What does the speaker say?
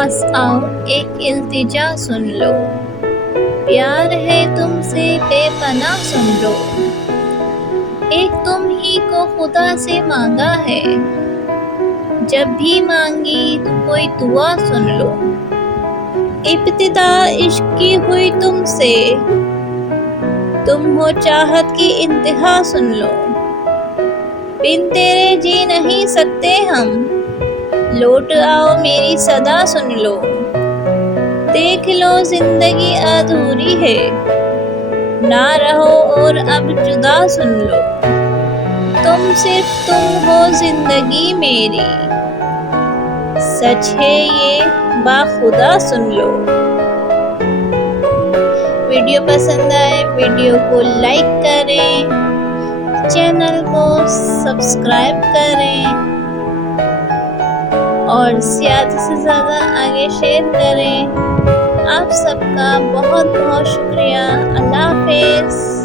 پاس آؤ ایک التجا سن لو، پیار ہے تم سے بے پناہ سن لو، ایک تم ہی کو خدا سے مانگا ہے، جب بھی مانگی تو کوئی دعا سن لو، ابتدا عشق کی ہوئی تم سے، تم ہو چاہت کی انتہا سن لو، بن تیرے جی نہیں سکتے ہم، لوٹ آؤ میری صدا سن لو، دیکھ لو زندگی ادھوری ہے، نہ رہو اور اب جدا سن لو، تم صرف تم ہو زندگی میری، سچ ہے یہ باخدا سن لو۔ ویڈیو پسند آئے ویڈیو کو لائک کریں، چینل کو سبسکرائب کریں اور زیادہ سے زیادہ آگے شیئر کریں۔ آپ سب کا بہت بہت شکریہ۔ اللہ حافظ۔